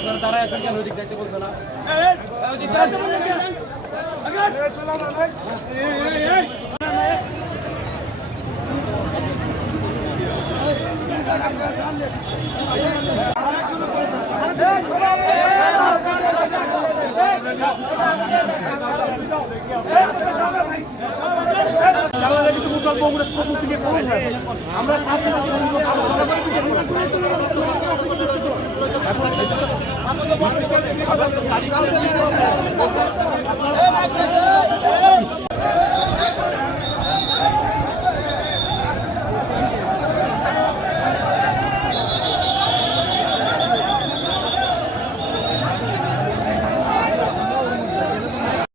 আপনারা তারা আছেন কেন? ওদিক দেখতে বলছে না। হ্যাঁ, আমরা আমাদের বাস্তবতা আমাদের